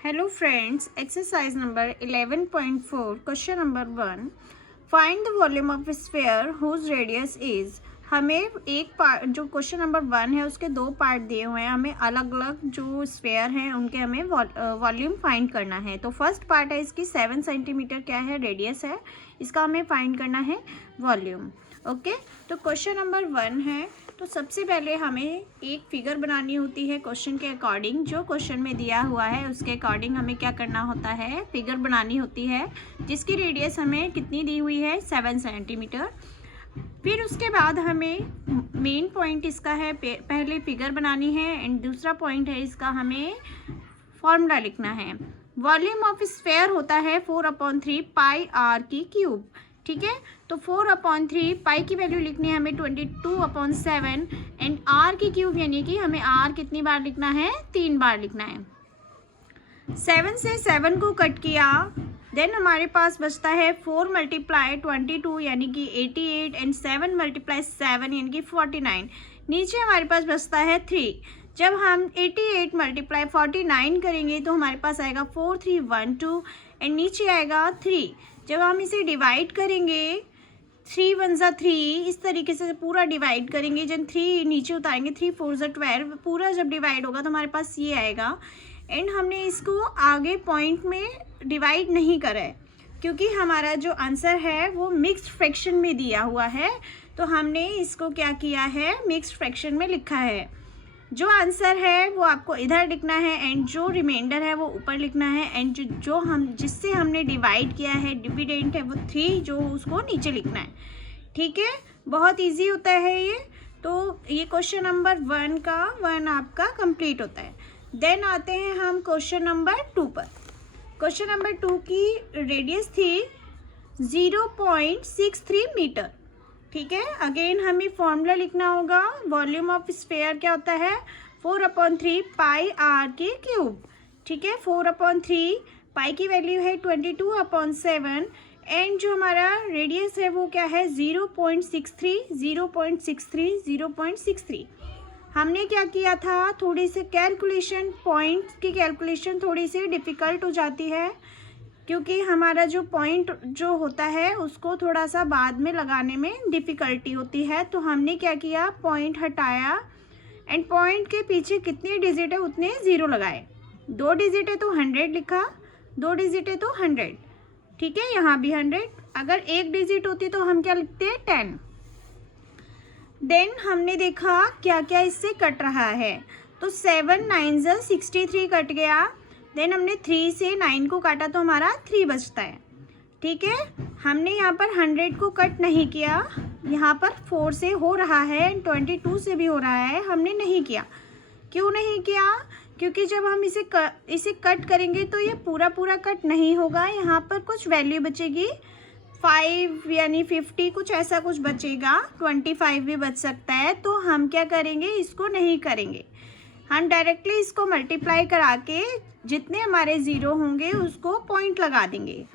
Hello friends, exercise number 11.4, question number 1. Find the volume of a sphere whose radius is. हमें एक part जो question number 1 है उसके दो पार्ट दिए हुए हैं, हमें अलग अलग जो स्फेयर हैं उनके हमें वॉल्यूम फाइंड करना है। तो फर्स्ट पार्ट है इसकी 7 सेंटीमीटर क्या है, रेडियस है, इसका हमें फाइंड करना है वॉल्यूम। ओके, तो क्वेश्चन नंबर 1 है। तो सबसे पहले हमें एक फिगर बनानी होती है क्वेश्चन के अकॉर्डिंग, जो क्वेश्चन में दिया हुआ है उसके अकॉर्डिंग हमें क्या करना होता है, फिगर बनानी होती है जिसकी रेडियस हमें कितनी दी हुई है, 7 सेंटीमीटर। फिर उसके बाद हमें मेन पॉइंट इसका है, पहले फिगर बनानी है एंड दूसरा पॉइंट है इसका हमें फॉर्मूला लिखना है। वॉल्यूम ऑफ स्फेयर होता है 4/3 पाई आर की क्यूब। ठीक है, तो 4/3 पाई की वैल्यू लिखनी है हमें 22/7 एंड आर की क्यूब यानी कि हमें आर कितनी बार लिखना है, 3 बार लिखना है। 7 से 7 को कट किया, देन हमारे पास बचता है 4 × 22 यानी कि 88 एंड 7 × 7 यानी कि 49। नीचे हमारे पास बचता है 3। जब हम 88 × 49 करेंगे तो हमारे पास आएगा 4312 एंड नीचे आएगा 3। जब हम इसे डिवाइड करेंगे 3 × 1 = 3, इस तरीके से पूरा डिवाइड करेंगे, जब 3 नीचे उतारेंगे 3 × 4 = 12, पूरा जब डिवाइड होगा तो हमारे पास ये आएगा। एंड हमने इसको आगे पॉइंट में डिवाइड नहीं करा है क्योंकि हमारा जो आंसर है वो मिक्स्ड फ्रैक्शन में दिया हुआ है, तो हमने इसको क्या किया है, मिक्स्ड फ्रैक्शन में लिखा है। जो आंसर है वो आपको इधर लिखना है एंड जो रिमाइंडर है वो ऊपर लिखना है एंड जो हम जिससे हमने डिवाइड किया है, डिविडेंट है वो 3, जो उसको नीचे लिखना है। ठीक है, बहुत इजी होता है ये। तो ये क्वेश्चन नंबर 1 का 1 आपका कंप्लीट होता है। देन आते हैं हम क्वेश्चन नंबर 2 पर। क्वेश्चन नंबर 2 की रेडियस थी 0.63 मीटर। ठीक है, अगेन हमें फॉर्मूला लिखना होगा। वॉल्यूम ऑफ स्फेयर क्या होता है, 4/3 पाई आर की क्यूब। ठीक है, 4/3 पाई की वैल्यू है 22/7 एंड जो हमारा रेडियस है वो क्या है, 0.63। हमने क्या किया था, थोड़ी सी कैलकुलेशन, पॉइंट्स की कैलकुलेशन थोड़ी सी डिफ़िकल्ट हो जाती है क्योंकि हमारा जो पॉइंट जो होता है उसको थोड़ा सा बाद में लगाने में डिफ़िकल्टी होती है। तो हमने क्या किया, पॉइंट हटाया एंड पॉइंट के पीछे कितने डिजिट है उतने ज़ीरो लगाए। 2 डिजिट है तो 100 लिखा, 2 डिजिट है तो 100। ठीक है, यहाँ भी 100। अगर 1 डिजिट होती तो हम क्या लिखते हैं, 10। देन हमने देखा क्या क्या इससे कट रहा है, तो 7 × 9 = 63 कट गया। देन हमने 3 से 9 को काटा तो हमारा 3 बचता है। ठीक है, हमने यहाँ पर 100 को कट नहीं किया, यहाँ पर 4 से हो रहा है, 22 से भी हो रहा है, हमने नहीं किया। क्यों नहीं किया, क्योंकि जब हम इसे कट करेंगे तो ये पूरा कट नहीं होगा, यहाँ पर कुछ वैल्यू बचेगी, 5 यानी 50 कुछ ऐसा कुछ बचेगा, 25 भी बच सकता है। तो हम क्या करेंगे, इसको नहीं करेंगे, हम डायरेक्टली इसको मल्टीप्लाई करा के जितने हमारे ज़ीरो होंगे उसको पॉइंट लगा देंगे।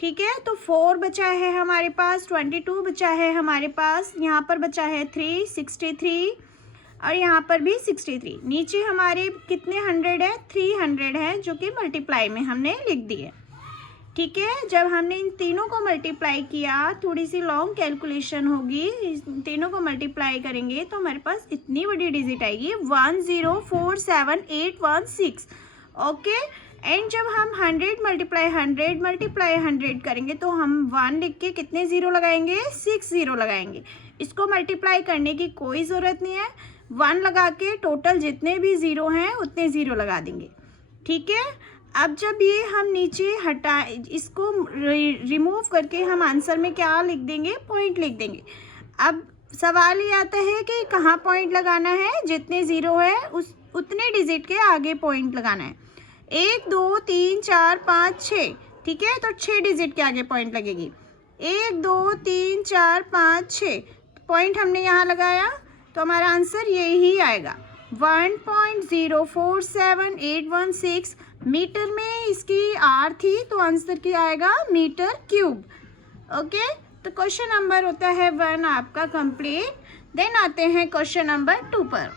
ठीक है, तो 4 बचा है हमारे पास, 22 बचा है हमारे पास, यहाँ पर बचा है 3, 63 और यहाँ पर भी 63। नीचे हमारे कितने 100 है, 300 है, जो कि मल्टीप्लाई में हमने लिख दिए। ठीक है, जब हमने इन तीनों को मल्टीप्लाई किया, थोड़ी सी लॉन्ग कैलकुलेशन होगी, इन तीनों को मल्टीप्लाई करेंगे तो हमारे पास इतनी बड़ी डिजिट आएगी 1047816। ओके, एंड जब हम 100 × 100 करेंगे तो हम 1 लिख के कितने ज़ीरो लगाएंगे, 6 ज़ीरो लगाएंगे। इसको मल्टीप्लाई करने की कोई ज़रूरत नहीं है, 1 लगा के टोटल जितने भी ज़ीरो हैं उतने ज़ीरो लगा देंगे। ठीक है, अब जब ये हम नीचे इसको रिमूव करके हम आंसर में क्या लिख देंगे, पॉइंट लिख देंगे। अब सवाल ये आता है कि कहाँ पॉइंट लगाना है, जितने ज़ीरो है उतने डिजिट के आगे पॉइंट लगाना है। 1 2 3 4 5 6। ठीक है, तो 6 डिजिट के आगे पॉइंट लगेगी। 1 2 3 4 5 6 पॉइंट हमने यहाँ लगाया तो हमारा आंसर यही आएगा, 1.047816 मीटर में इसकी आर थी, तो आंसर क्या आएगा, मीटर क्यूब। ओके, तो क्वेश्चन नंबर होता है 1 आपका कंप्लीट। देन आते हैं क्वेश्चन नंबर 2 पर।